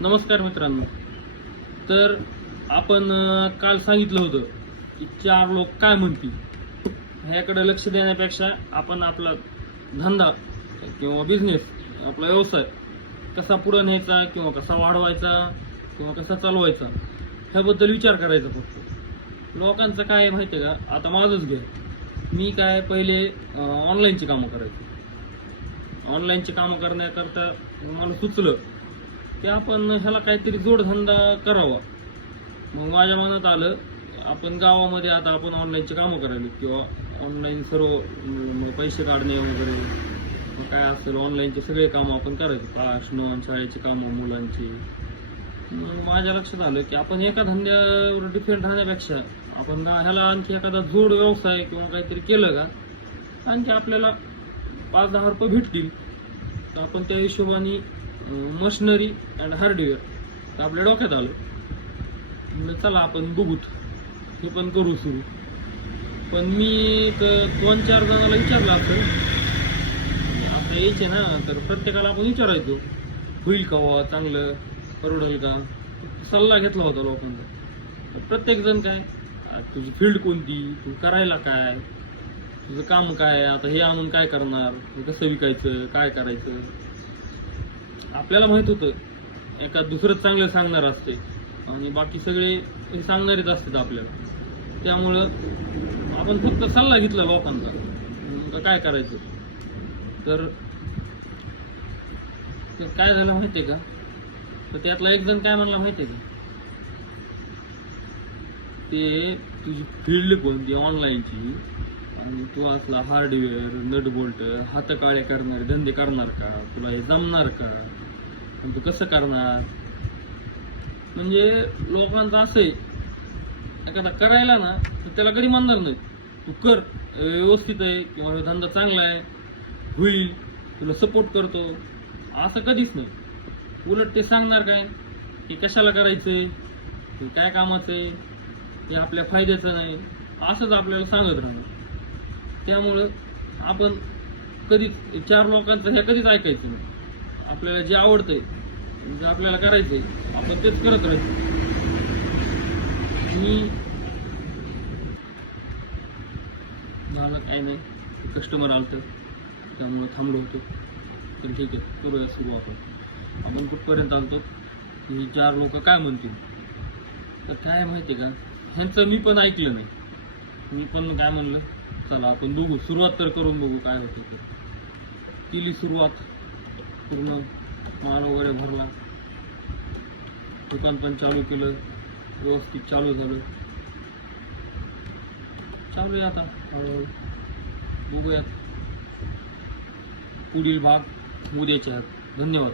नमस्कार मित्रांनो. तर आपण काल सांगितलं होतं की 4 लोक काय म्हणतील ह्याकडे लक्ष देण्यापेक्षा आपण आपला धंदा किंवा बिझनेस, आपला व्यवसाय कसा पुढे न्यायचा किंवा कसा वाढवायचा किंवा कसा चालवायचा ह्याबद्दल विचार करायचा. फक्त लोकांचं काय आहे माहिती आहे का, आता माझंच घ्या. मी काय पहिले ऑनलाईनची कामं करायचो. ऑनलाईनची कामं करण्याकरता मला सुचलं की आपण ह्याला काहीतरी जोडधंदा करावा. मग माझ्या मनात आलं, आपण गावामध्ये आता आपण ऑनलाईनचे कामं करायलो किंवा ऑनलाईन सर्व पैसे काढणे वगैरे मग काय असेल ऑनलाईनचे सगळे कामं आपण करायचो, पास नोंद शाळेची कामं मुलांची. मग माझ्या लक्षात आलं की आपण एका धंद्यावर डिपेंड राहण्यापेक्षा आपण ह्याला आणखी एखादा जोड व्यवसाय किंवा काहीतरी केलं का आणखी आपल्याला 5-10 रुपये भेटतील. तर आपण त्या हिशोबाने मशिनरी अँड हार्डवेअर तर आपल्या डोक्यात आलं. म्हणजे चला आपण बघूत, हे पण करू सुरू. पण मी तर 2-4 जणांना विचारलं असेल, आता यायचे ना, तर प्रत्येकाला आपण विचारायचो होईल का वा, चांगलं परवडेल का, सल्ला घेतला होता लोकांचा. प्रत्येक जण काय, तुझी फील्ड कोणती, तू करायला काय, तुझं काम काय, आता हे आणून काय करणार, हे कसं विकायचं, काय करायचं. आपल्याला माहित होतं एका दुसरं चांगलं सांगणार असते आणि बाकी सगळे सांगणारेच असतात आपल्याला. त्यामुळं आपण फक्त सल्ला घेतला लोकांचा काय करायचं. तर काय झालं माहितीये का, तर त्यातला एक जण काय म्हणला माहितीये का, ते तुझी फील्ड कोणती ऑनलाईनची आणि तू असला हार्डवेअर नट बोल्ट हात काळे करणारे धंदे करणार का, तुला हे जमणार का, आणि तू कसं करणार. म्हणजे लोकांचं असं आहे, एखादा करायला ना तर त्याला कधी म्हणणार नाही तू कर, व्यवस्थित आहे किंवा धंदा चांगला आहे, होईल, तुला सपोर्ट करतो, असं कधीच नाही. उलट ते सांगणार काय की कशाला करायचंय, हे काय कामाचं आहे, हे आपल्या फायद्याचं नाही, असंच आपल्याला सांगत राहणार. त्यामुळं आपण कधीच 4 लोकांचं हे कधीच ऐकायचं नाही. आपल्याला जे आवडतंय, जे आपल्याला करायचंय, आपण तेच करत राहायचं. मी झालं काय नाही, कस्टमर आलं तर त्यामुळं थांबलो होतो. तर ठीक आहे, करूया सुरू. आपण कुठपर्यंत आलतो ही 4 लोक काय म्हणतील. तर काय माहिती आहे का, ह्यांचं मी पण ऐकलं नाही. मी पण काय म्हणलं, चला आपण बघू, सुरुवात तर करून बघू काय होतं. तर केली सुरुवात, पूर्ण माल वगैरे भरला, दुकान पण चालू केलं, व्यवस्थित चालू झालं. चालू आहे आता हळूहळू. बघूयात पुढील भाग उद्याच्या. धन्यवाद.